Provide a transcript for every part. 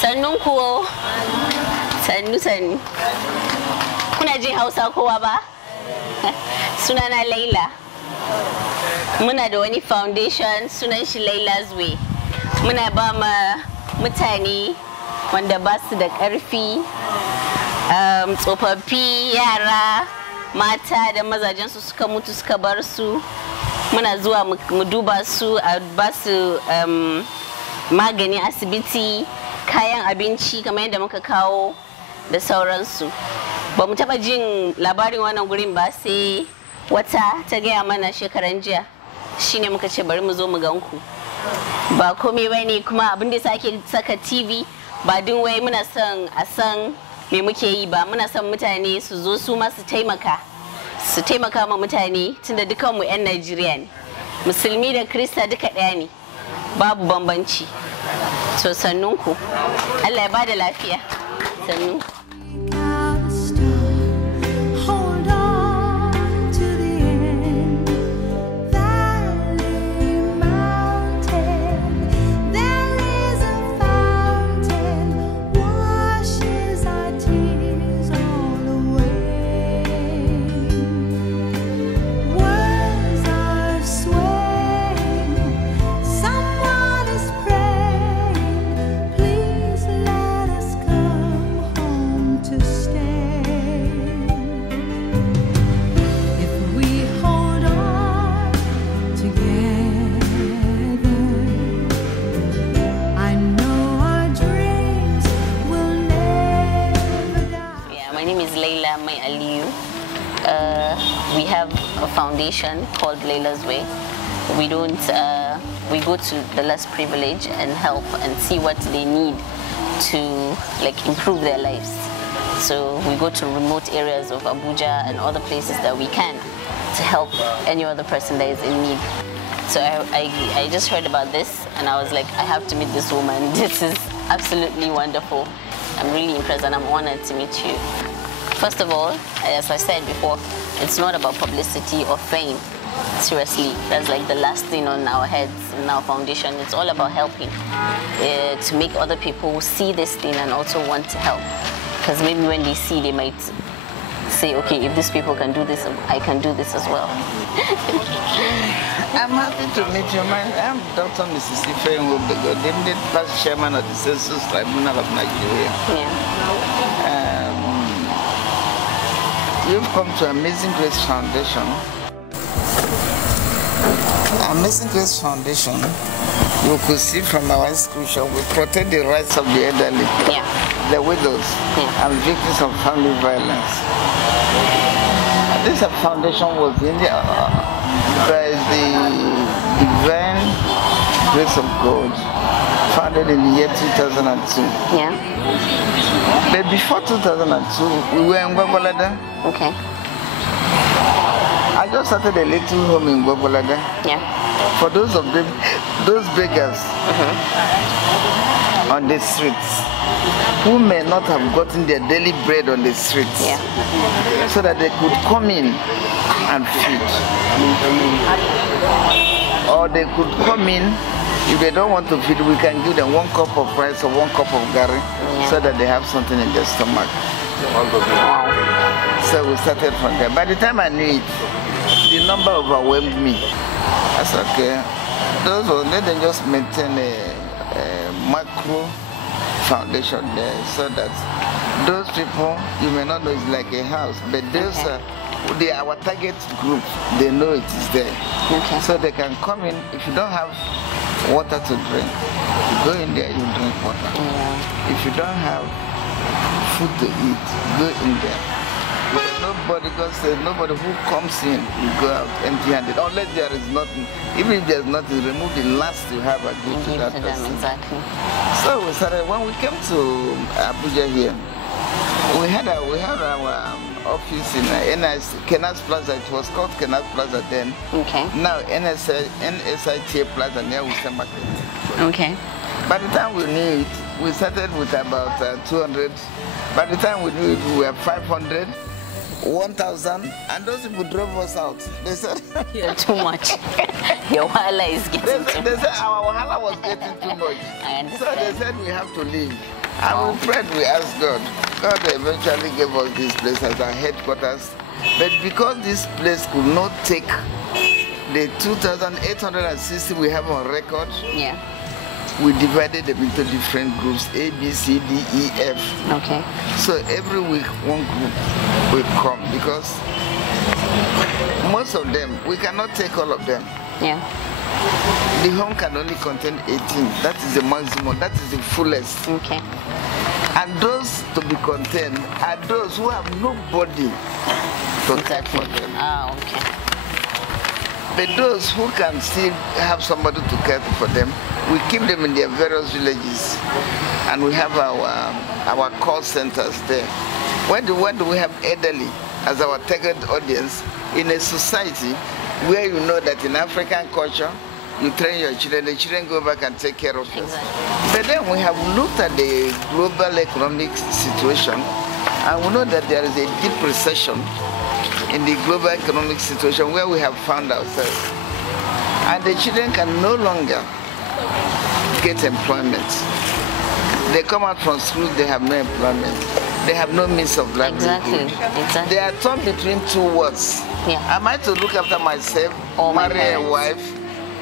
Sannun kuwa. Sannu. Kuna jin Hausa kowa ba? Sunana Layla. Muna da wani foundation sunan shi Laylah'S way. Muna ba ma mutane wanda ba su da ƙarfi, tsofaffi, yara, mata da mazajensu suka mutu suka bar su. Muna zuwa mu duba su, a ba su magani asibiti, kayan abinci kamar yadda muka kawo da sauransu. Ba mu taɓa jin labarin wannan gurin ba sai wata ta gaya mana shekaran jiya. Shine muka ce bari mu zo mu ganku. Ba komai bane kuma abin da ake saka TV ba din wai muna son a san me muke yi ba, muna son mutane su zo su ma su taimaka ma mutane tunda dukanmu 'yan Najeriya ne. Musulmi da Kirista duka ɗaya ne, babu bambanci. So sannunku, Allah ya bada lafiya. Sannu. We have a foundation called Laylah'S Way. We go to the less privileged and help and see what they need to improve their lives. So we go to remote areas of Abuja and other places that we can to help any other person that is in need. So I just heard about this and I was like, I have to meet this woman. This is absolutely wonderful. I'm really impressed and I'm honored to meet you. First of all, as I said before, it's not about publicity or fame. Seriously, that's like the last thing on our heads in our foundation. It's all about helping to make other people see this thing and also want to help. Because maybe when they see, they might say, okay, if these people can do this, I can do this as well. I'm happy to meet you. I'm Dr. Mrs. Ifeanyi Obego, the past chairman of the Census Tribunal of Nigeria. Yeah. You've come to Amazing Grace Foundation. Amazing Grace Foundation, you could see from our inscription, we protect the rights of the elderly, the widows, and victims of family violence. This foundation was in by the divine grace of God, founded in the year 2002. Yeah. But before 2002, we were in Gwagwalada. Okay. I just started a little home in Gwagwalada. Yeah. For those beggars on the streets who may not have gotten their daily bread on the streets, so that they could come in and feed. Or they could come in. If they don't want to feed, we can give them 1 cup of rice or 1 cup of garri, so that they have something in their stomach. So we started from there. By the time I knew it, the number overwhelmed me. I said, okay, let them just maintain a macro foundation there, so that those people, you may not know it's like a house, but those our target group, they know it is there. Okay. So they can come in. If you don't have water to drink, you go in there, you drink water. If you don't have food to eat, go in there. Nobody, because there's nobody who comes in, you go out empty-handed. Unless there is nothing. Even if there's nothing, remove the last you have and give to that person. Exactly. So we started, when we came to Abuja here, we had our office in Kenas Plaza. It was called Kenas Plaza then. Okay. Now NSITA Plaza near Western Market. Okay. By the time we knew it, we started with about 200. By the time we knew it, we were 500. 1,000, and those people drove us out. They said, "You're too much. Your wahala is getting too much." They said our wahala was getting too much. I understand. So they said we have to leave. And we prayed, we asked God. God eventually gave us this place as our headquarters. But because this place could not take the 2,860 we have on record, yeah, we divided them into different groups, A, B, C, D, E, F. Okay. So every week one group will come because most of them, we cannot take all of them. Yeah. The home can only contain 18. That is the maximum, that is the fullest. Okay. And those to be contained are those who have nobody to care for them. Ah, okay. But those who can still have somebody to care for them, we keep them in their various villages, and we have our call centers there. When do we have elderly as our target audience in a society where you know that in African culture, you train your children, the children go back and take care of them. Exactly. But then we have looked at the global economic situation, and we know that there is a deep recession in the global economic situation where we have found ourselves. And the children can no longer get employment. They come out from school, they have no employment. They have no means of livelihood. Exactly. They are torn between two words. Yeah. Am I to look after myself, marry a wife,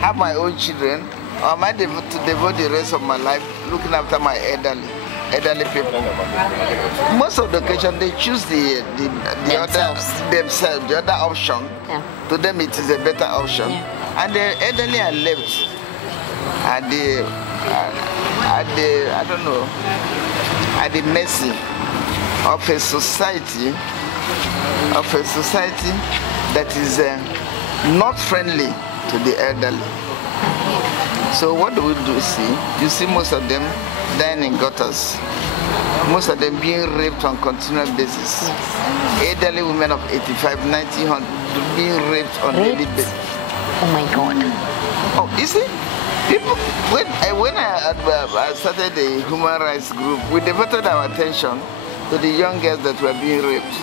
have my own children, or am I to devote the rest of my life looking after my elderly people? Most of the occasion they choose the other option. Yeah. To them it is a better option. Yeah. And the elderly are left at the mercy of a society that is not friendly to the elderly. So what do we do see? You see most of them dying in gutters. Most of them being raped on continual basis. Yes. Elderly women of 85, 90, 100 being raped on daily basis. Oh my God. Oh, you see? People, when I started the human rights group, we devoted our attention to the young girls that were being raped.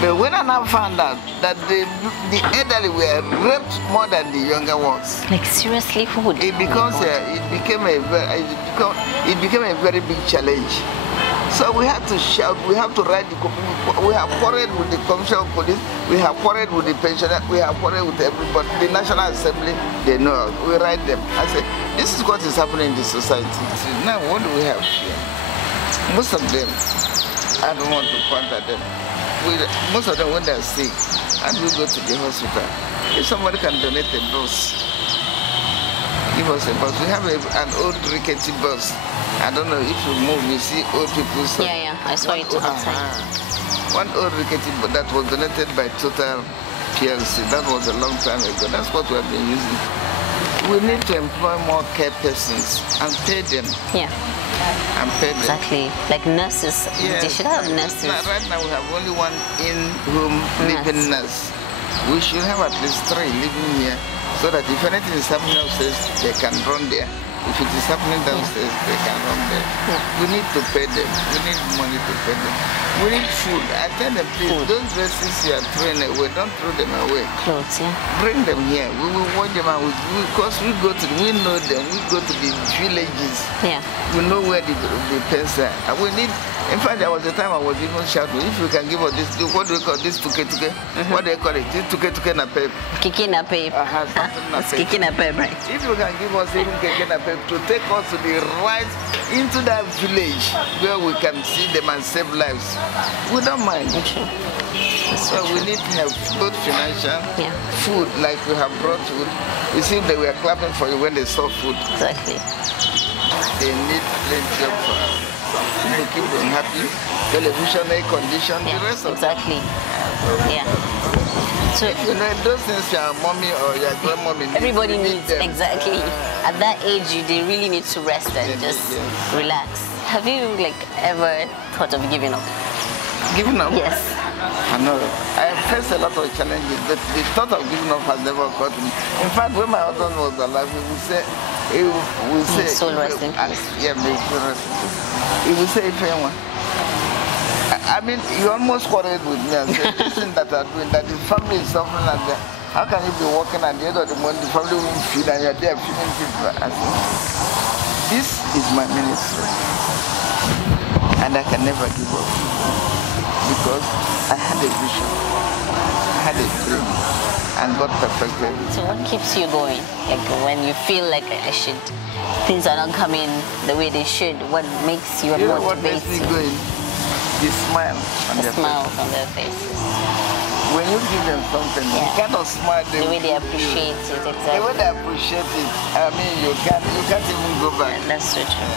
But when I now found out that the elderly were raped more than the younger ones, like seriously, who would? It became a very big challenge. So we had to shout, we have to write we have quarreled with the Commissioner of Police, we have quarreled with the pensioner, we have quarreled with everybody. The National Assembly, they know us. We write them. I say, this is what is happening in the society. Now what do we have here? Most of them, I don't want to point at them. Most of them, when they're sick, and we go to the hospital, if somebody can donate a bus, give us a bus. We have an old rickety bus. I don't know if you move, you see old people. Yeah, I saw it outside. One old rickety bus that was donated by Total PLC. That was a long time ago. That's what we have been using. We need to employ more care persons and pay them. Yeah. And pay them. Exactly. Like nurses. Yes. They should have nurses. Right now we have only one in-home living nurse. We should have at least 3 living here, so that if anything is happening upstairs, they can run there. If it is happening downstairs, they can run there. Yeah. We need to pay them. We need money to pay them. We need food. I tell them, please, those dresses you are throwing away, don't throw them away. Clothes, yeah. Bring them here. We will watch them out. Because we know them. We go to the villages. Yeah. We know where the pens are. We need. In fact, there was a time I was even shouting, if you can give us this, what do we call this, tuke? What do they call it? This tuke na pep. Kiki na pep. It's kiki na pep, right? If you can give us even kiki na pep to take us to the right into that village where we can see them and save lives, we don't mind. So we need help, both financial, food, like we have brought food. You see, they were clapping for you when they saw food. Exactly. They need plenty of to keep them happy, television, air condition, the rest of exactly. Yeah. So you know those things your mommy or your grandmommy everybody needs them. Exactly. At that age, they really need to rest and just relax. Have you ever thought of giving up? Giving up? Yes. I know. I have faced a lot of challenges, but the thought of giving up has never occurred to me. In fact, when my husband was alive, he would say, soul rest in peace. Yeah, may soul rest in peace. He would say, if anyone, I mean, you almost quarreled with me and said, this thing that are doing, that the family is suffering and how can you be working at the end of the month, the family won't feel and you're there feeling people. I said, this is my ministry. And I can never give up. Because I had a vision. I had a dream. And God perfected it. So what keeps you going? Like when you feel like things are not coming the way they should, what makes you motivates what makes me going? The smile on their smiles on their faces. When you give them something, you cannot smile. The way they appreciate it, exactly. The way they appreciate it, I mean, you can't even go back. Yeah, that's so true.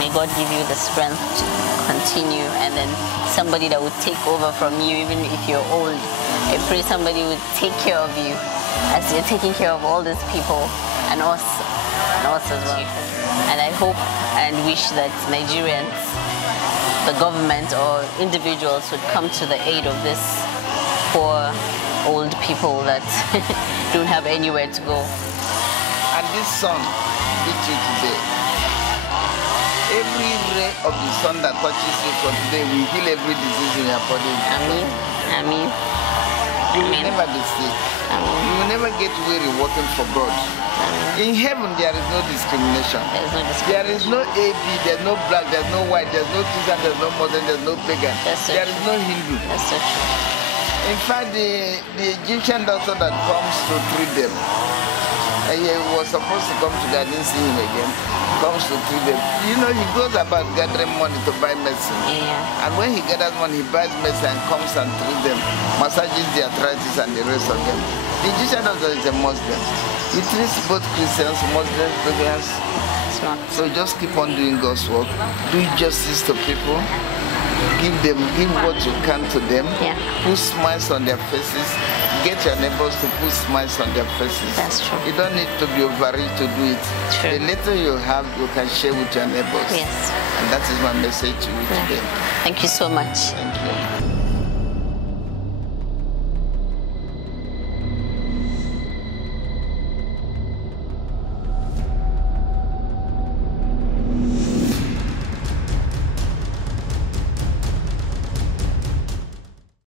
May God give you the strength to continue, and then somebody that would take over from you, even if you're old. I pray somebody would take care of you as you're taking care of all these people and us as well. And I hope and wish that Nigerians, the government or individuals would come to the aid of this poor old people that don't have anywhere to go. And this sun beats you today. Every ray of the sun that touches you from today will heal every disease in your body. Amen. Amen. You will never be sick. You will never get weary working for God. In heaven, there is no discrimination. There is no AB, there's no black, there's no white, there's no Christian, there's no Muslim, there's no pagan. There is no Hindu. That's so true. In fact, the Egyptian doctor that comes to treat them, he was supposed to come today, I didn't see him again, comes to treat them. You know, he goes about gathering money to buy medicine. Yeah. And when he gathers money, he buys medicine and comes and treats them, massages the arthritis and the rest of them. The Egyptian doctor is a Muslim. He treats both Christians, Muslims, pagans. So just keep on doing God's work. Do justice to people. Give what you can to them. Yeah. Put smiles on their faces. Get your neighbors to put smiles on their faces. That's true. You don't need to be overrich to do it. True. The little you have, you can share with your neighbors. Yes. And that is my message to you today. Thank you so much. Thank you.